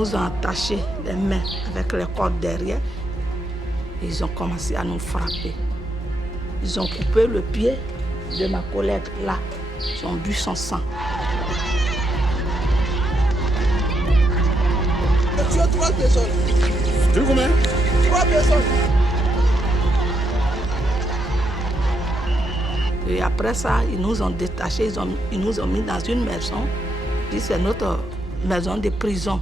nous ont attaché les mains avec les cordes derrière. Ils ont commencé à nous frapper. Ils ont coupé le pied de ma collègue là. Ils ont bu son sang. Tu as 3 personnes. Tu es combien? 3 personnes. Et après ça, ils nous ont détachés, ils nous ont mis dans une maison. C'est notre maison de prison.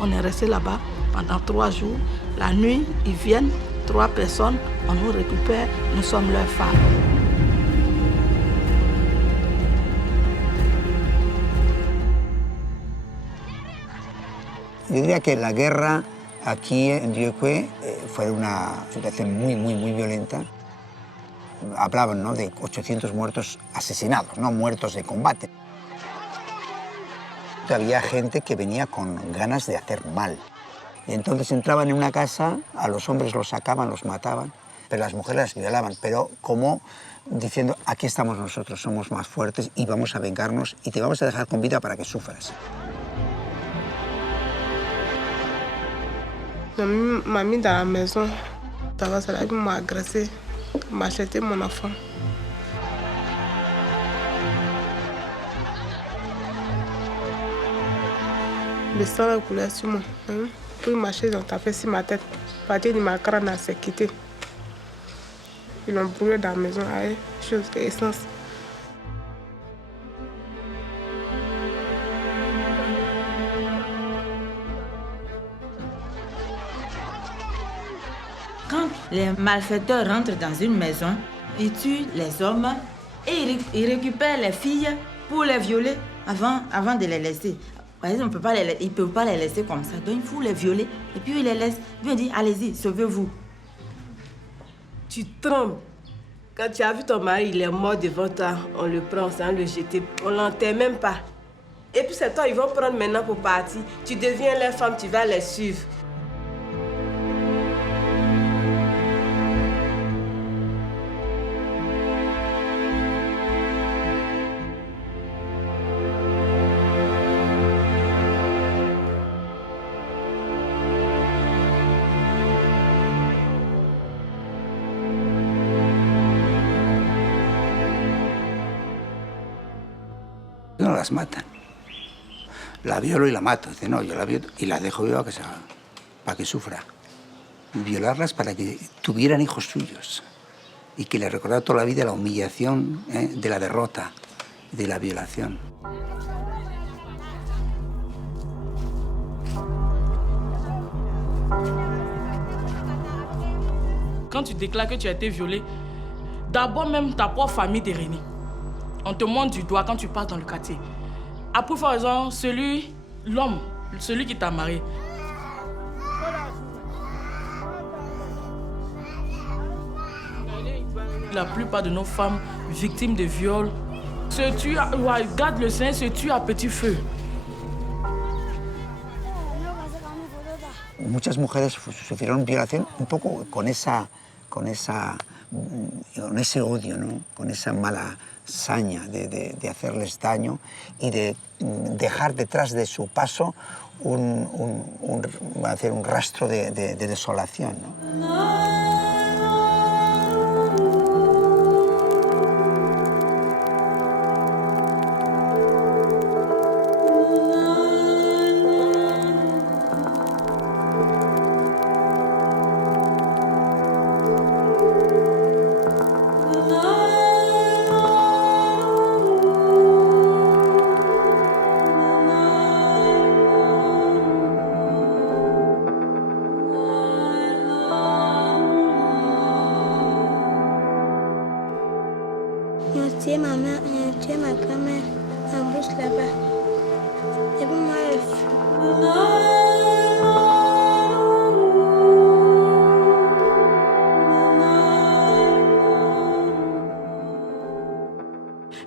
On est resté là-bas pendant 3 jours. La nuit, ils viennent, 3 personnes, on nous récupère, nous sommes leurs femmes. Yo diría que la guerra aquí en Dieucue fue una situación muy violenta. Hablaban, ¿no?, de 800 muertos asesinados, no muertos de combate. Había gente que venía con ganas de hacer mal. Y entonces entraban en una casa, a los hombres los sacaban, los mataban, pero las mujeres las violaban, pero como diciendo, aquí estamos nosotros, somos más fuertes y vamos a vengarnos y te vamos a dejar con vida para que sufras. M'a mis dans la maison. Ils m'ont agressé, m'a acheté mon enfant. Le sang coulait sur moi. Pour marcher, ils ont tapé sur ma tête. Partir de ma crâne, s'est quitté. Ils l'ont brûlé dans la maison avec chose d'essence. Quand les malfaiteurs rentrent dans une maison, ils tuent les hommes et ils récupèrent les filles pour les violer avant de les laisser. Par exemple, ils ne peuvent pas les laisser comme ça, donc il faut les violer et puis ils les laissent. Ils disent, allez-y, sauvez-vous. Tu trembles. Quand tu as vu ton mari, il est mort devant toi, on le prend, on le jette, on l'enterre même pas. Et puis c'est toi, ils vont prendre maintenant pour partir. Tu deviens leur femme, tu vas les suivre. No las matan. La violo y la mato. Dice, no, yo la violo y la dejo viva para que sufra. Violarlas para que tuvieran hijos suyos y que les recordara toda la vida la humillación de la derrota, de la violación. Quand tu déclares que tu as été violée, d'abord même ta propre famille te réunit. On te montre du doigt quand tu passes dans le quartier. Après, par exemple, l'homme, celui qui t'a marié. La plupart de nos femmes victimes de viol se tuent, gardent le sein, se tuent à petit feu. Muchas mujeres sufrieron violación un poco con ese odio, ¿no?, con esa mala saña de hacerles daño y de dejar detrás de su paso un rastro de desolación, ¿no? tué ma mère, tué ma grand-mère en brousse là-bas. Et puis moi,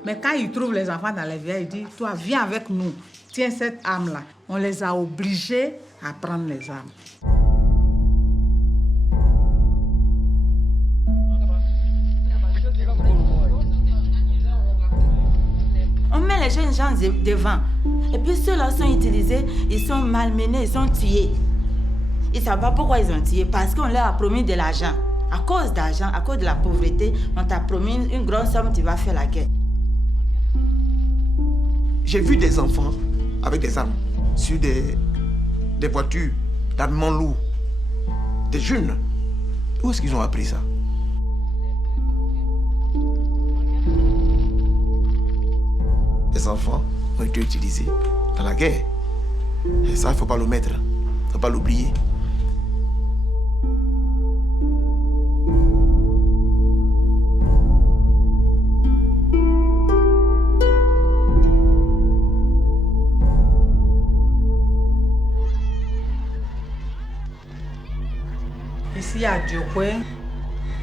mais quand ils trouvent les enfants dans les villages, ils disent, toi, viens avec nous, tiens cette arme-là. On les a obligés à prendre les armes. On met les jeunes gens devant. Et puis ceux-là sont utilisés, ils sont malmenés, ils sont tués. Ils ne savent pas pourquoi ils ont tué, parce qu'on leur a promis de l'argent. À cause d'argent, à cause de la pauvreté, on t'a promis une grosse somme, tu vas faire la guerre. J'ai vu des enfants avec des armes sur des voitures d'armement lourd. Des jeunes. Où est-ce qu'ils ont appris ça? Les enfants ont été utilisés dans la guerre. Et ça, il ne faut pas l'omettre. Il ne faut pas l'oublier. Ici à Diokwe,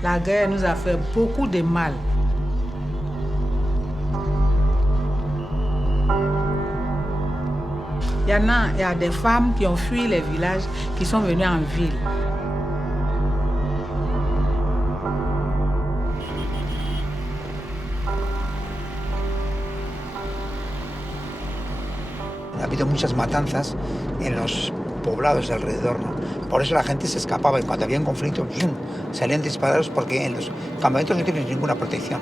la guerre nous a fait beaucoup de mal. Il y a des femmes qui ont fui les villages, qui sont venues en ville. Ha habido muchas matanzas en los poblados de alrededor, ¿no? Por eso la gente se escapaba y cuando había un conflicto, ¡zum!, salían disparados porque en los campamentos no tienen ninguna protección.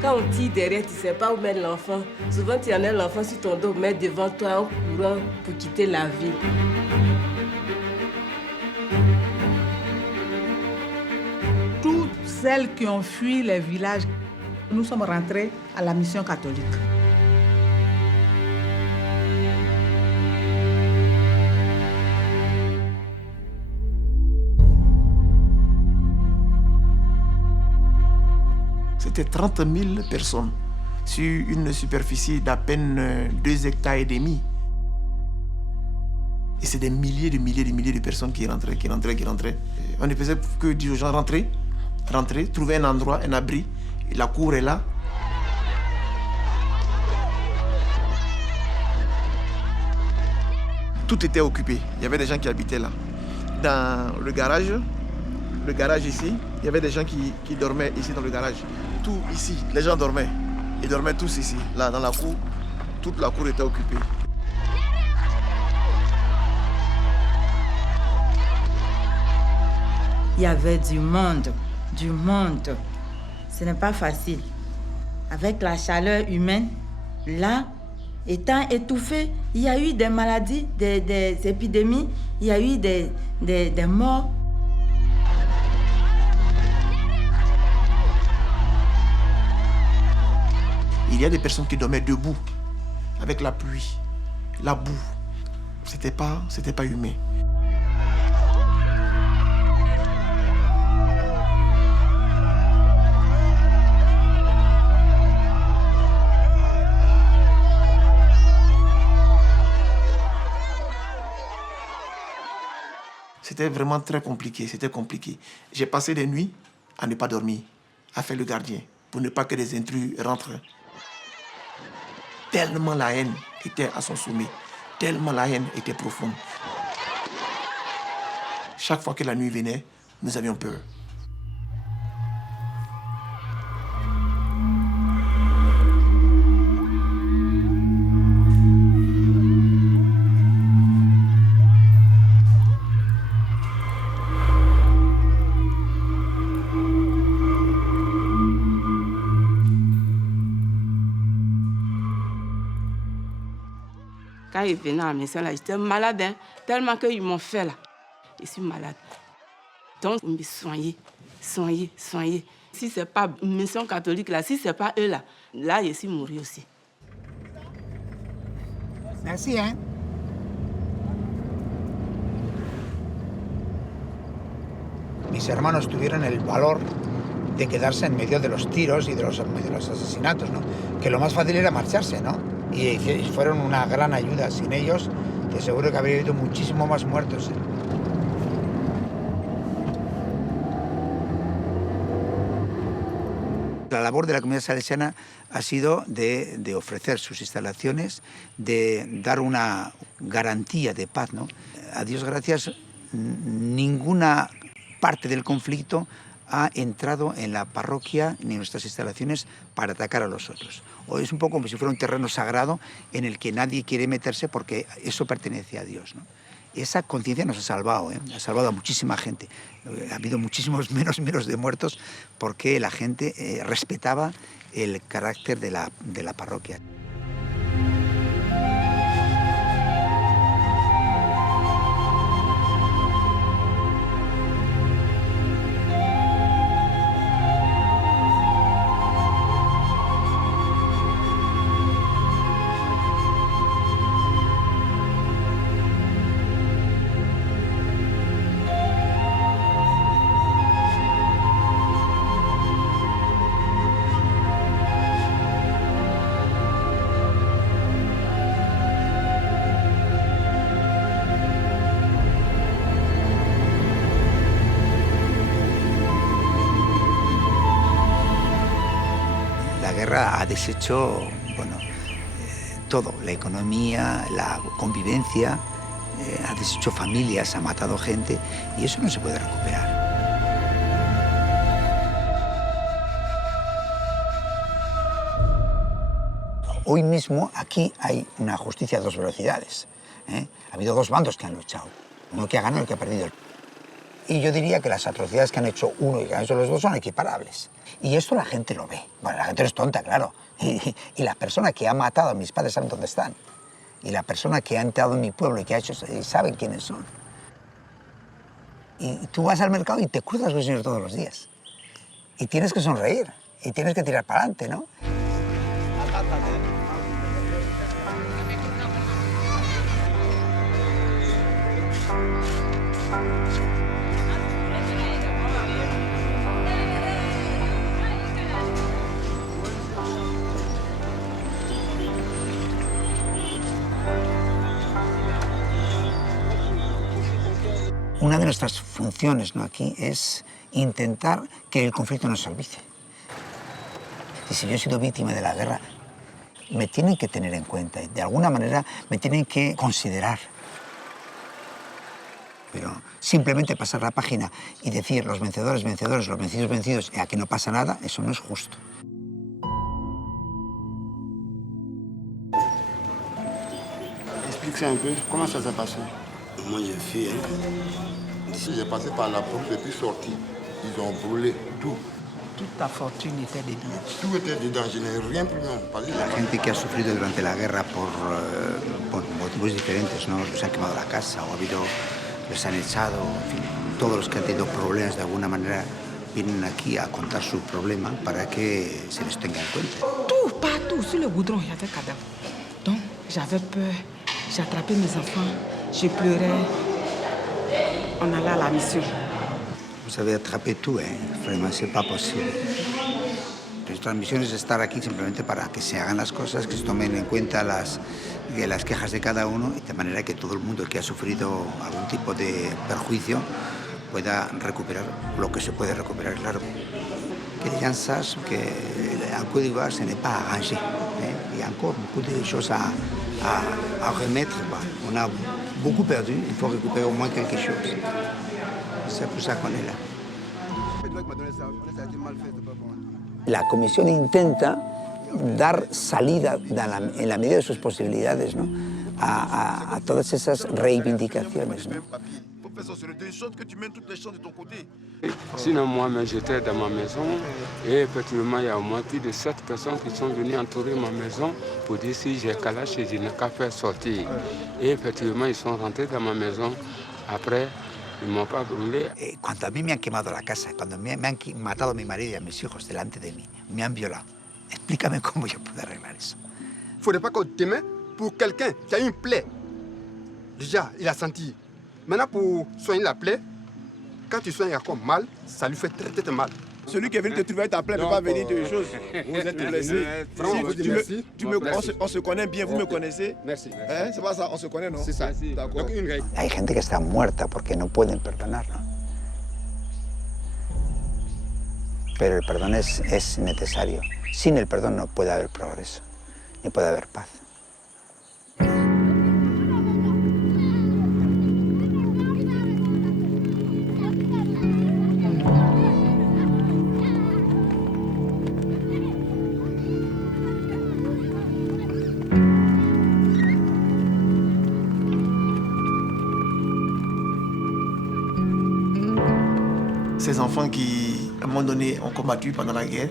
Quand on tire derrière, tu ne sais pas où mettre l'enfant. Souvent, tu en as l'enfant sur ton dos, mettre devant toi en courant pour quitter la ville. Toutes celles qui ont fui les villages, nous sommes rentrés à la mission catholique. C'était 30 000 personnes sur une superficie d'à peine 2,5 hectares. Et c'est des milliers de personnes qui rentraient. On ne faisait que dire aux gens rentrer, trouver un endroit, un abri. La cour est là. Tout était occupé. Il y avait des gens qui habitaient là. Dans le garage ici, il y avait des gens qui dormaient ici dans le garage. Tout ici, les gens dormaient. Ils dormaient tous ici. Là, dans la cour, toute la cour était occupée. Il y avait du monde. Ce n'est pas facile. Avec la chaleur humaine, là, étant étouffé, il y a eu des maladies, des épidémies, il y a eu des morts. Il y a des personnes qui dormaient debout, avec la pluie, la boue. C'était pas humain. C'était vraiment très compliqué, J'ai passé des nuits à ne pas dormir, à faire le gardien, pour ne pas que des intrus rentrent. Tellement la haine était à son sommet, tellement la haine était profonde. Chaque fois que la nuit venait, nous avions peur. Quand ils venaient à la maison, là, j'étais malade, hein, tellement qu'ils m'ont fait là. Je suis malade. Donc, ils me soignaient. Si ce n'est pas une mission catholique, là, si ce n'est pas eux, là, je suis mouru aussi. Merci, hein. Mis hermanos tuvieron el valor de quedarse en medio de los tiros y de los asesinatos, ¿no? Que lo más fácil era marcharse, ¿no? Y fueron una gran ayuda. Sin ellos, te aseguro que habría habido muchísimo más muertos. La labor de la comunidad salesiana ha sido de ofrecer sus instalaciones, de dar una garantía de paz, ¿no? A Dios gracias, ninguna parte del conflicto ha entrado en la parroquia ni en nuestras instalaciones para atacar a los otros. O es un poco como si fuera un terreno sagrado en el que nadie quiere meterse porque eso pertenece a Dios, ¿no? Esa conciencia nos ha salvado, ha salvado a muchísima gente. Ha habido muchísimos menos de muertos porque la gente respetaba el carácter de la parroquia. La guerra ha deshecho, bueno, todo, la economía, la convivencia, ha deshecho familias, ha matado gente y eso no se puede recuperar. Hoy mismo aquí hay una justicia a dos velocidades, ¿eh? Ha habido dos bandos que han luchado, uno que ha ganado y el que ha perdido. Y yo diría que las atrocidades que han hecho uno y que han hecho los dos son equiparables. Y esto la gente lo ve. Bueno, la gente no es tonta, claro. Y la persona que ha matado a mis padres saben dónde están. Y la persona que ha entrado en mi pueblo y que ha hecho saben quiénes son. Y tú vas al mercado y te cruzas con el Señor todos los días. Y tienes que sonreír. Y tienes que tirar para adelante, ¿no? Una de nuestras funciones, ¿no?, aquí es intentar que el conflicto no se olvide. Y si yo he sido víctima de la guerra, me tienen que tener en cuenta y de alguna manera me tienen que considerar. Pero simplemente pasar la página y decir los vencedores, vencedores, los vencidos, vencidos, y aquí no pasa nada, eso no es justo. Explique un peu, comment ça s'est passé? Moi, j'ai fui. Ici, j'ai passé par la porte et puis sorti. Ils ont brûlé tout. Toute ta fortune était dedans. Tout était dedans, je n'ai rien pris. La gente que ha sufrido durante la guerra por motivos diferentes, ¿no? Se han quemado la casa o les han echado, en fin, todos los que han tenido problemas de alguna manera vienen aquí a contar su problema para que se les tenga en cuenta. Tout, partout, sur le goudron, il y avait cadavres. Donc, j'avais peur. J'ai attrapé mes enfants, je pleurais. On allait à la mission. Vous avez attrapé tout, ¿eh? Vraiment, c'est pas posible. Nuestra misión es estar aquí simplemente para que se hagan las cosas, que se tomen en cuenta las quejas de cada uno, de manera que todo el mundo que ha sufrido algún tipo de perjuicio pueda recuperar lo que se puede recuperar, claro. Que les gens sachent qu'en Côte d'Ivoire, ce n'est pas arrangé. Il y a encore beaucoup de choses à remettre. On a beaucoup perdu, il faut récupérer au moins quelque chose. C'est pour ça qu'on est là. La comisión intenta dar salida en la medida de sus posibilidades, ¿no?, a todas esas reivindicaciones, ¿no? Sinon, moi-même, j'étais dans ma maison et effectivement, il y a au moins plus de 7 personnes qui sont venues entourer ma maison pour dire si j'ai calache et je n'ai qu'à faire sortir. Et effectivement, ils sont rentrés dans ma maison. Après, ils ne m'ont pas brûlé. Cuando a mí me han quemado la casa, cuando me han matado a mi marido y a mis hijos delante de mí, me han violado. Explícame cómo yo puedo arreglar eso. Il ne faudrait pas qu'on demain, pour quelqu'un qui a une plaie, déjà, il a senti. Maintenant, pour soigner la plaie, quand tu soignes encore mal, ça lui fait très mal. Celui qui est venu te trouver ta plaie ne peut pas venir te choses. Vous êtes blessé. On se connaît bien, vous me connaissez. Merci. ¿Eh? C'est pas ça, on se connaît, non? C'est ça. D'accord. Hay gente que está muerta porque no pueden perdonar, ¿no? Pero el perdón es necesario. Sin el perdón no puede haber progreso, ni puede haber paz. ces enfants qui, à un moment donné, ont combattu pendant la guerre,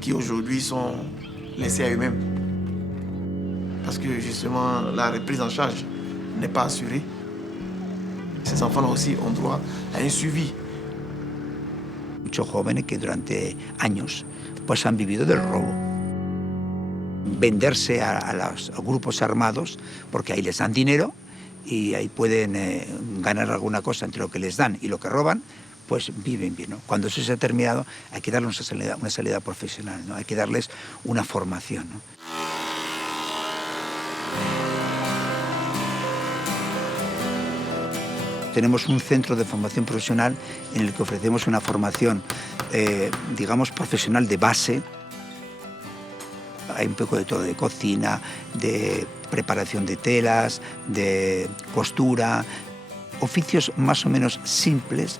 qui aujourd'hui sont laissés à eux-mêmes. Parce que justement, la reprise en charge n'est pas assurée. Ces enfants-là aussi ont droit à un suivi. Muchos jóvenes que durante años pues han vivido del robo. Venderse a los grupos armados porque ahí les dan dinero y ahí pueden ganar alguna cosa entre lo que les dan y lo que roban, pues viven bien, ¿no? Cuando eso se ha terminado hay que darles una salida profesional, ¿no? Hay que darles una formación, ¿no? Tenemos un centro de formación profesional en el que ofrecemos una formación, digamos, profesional de base. Hay un poco de todo, de cocina, de preparación de telas, de costura, oficios más o menos simples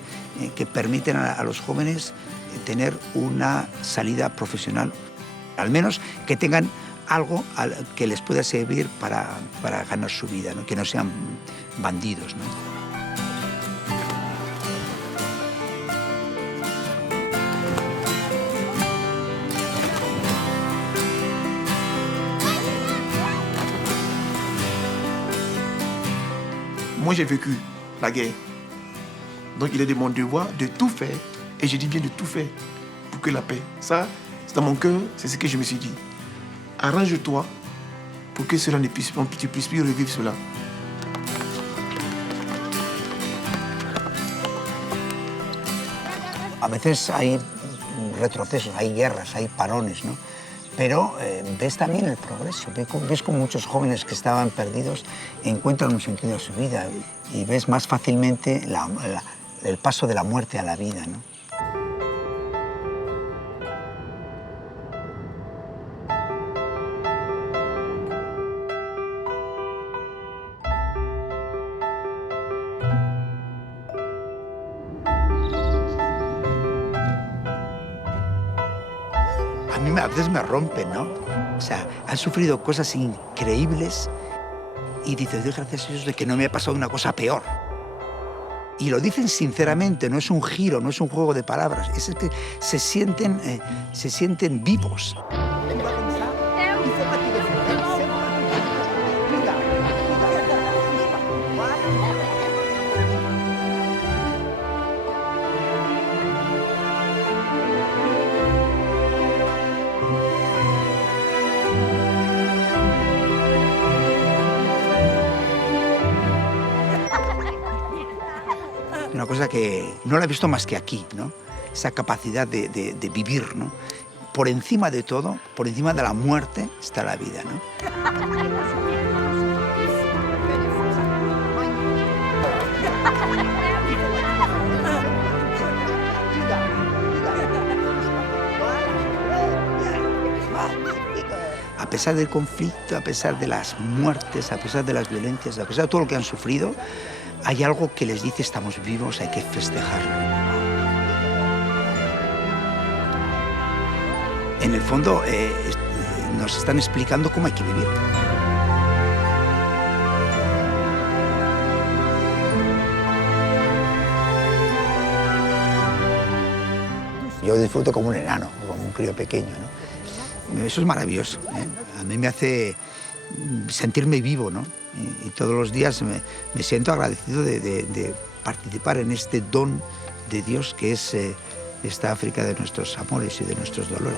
que permiten a los jóvenes tener una salida profesional, al menos que tengan algo que les pueda servir para ganar su vida, ¿no? Que no sean bandidos, ¿no? Moi, j'ai vécu la guerre. Donc, il est de mon devoir de tout faire, et je dis bien de tout faire, pour que la paix, ça, c'est dans mon cœur, c'est ce que je me suis dit. Arrange-toi pour que cela ne puisse, tu puisses plus revivre cela. A veces hay retrocesos, hay guerras, hay parones, ¿no? Pero ves también el progreso, ves como muchos jóvenes que estaban perdidos encuentran un sentido a su vida y ves más fácilmente el paso de la muerte a la vida, ¿no? A veces me rompen, ¿no? O sea, han sufrido cosas increíbles y dices, Dios, gracias a Dios de que no me ha pasado una cosa peor. Y lo dicen sinceramente, no es un giro, no es un juego de palabras, es que se sienten vivos. Una cosa que no la he visto más que aquí, ¿no? Esa capacidad de vivir, ¿no? Por encima de todo, por encima de la muerte, está la vida, ¿no? A pesar del conflicto, a pesar de las muertes, a pesar de las violencias, a pesar de todo lo que han sufrido, hay algo que les dice estamos vivos, hay que festejarlo. En el fondo nos están explicando cómo hay que vivir. Yo disfruto como un enano, como un crío pequeño, ¿no? Eso es maravilloso, ¿eh? A mí me hace sentirme vivo, ¿no? Y todos los días me siento agradecido de participar en este don de Dios que es esta África de nuestros amores y de nuestros dolores.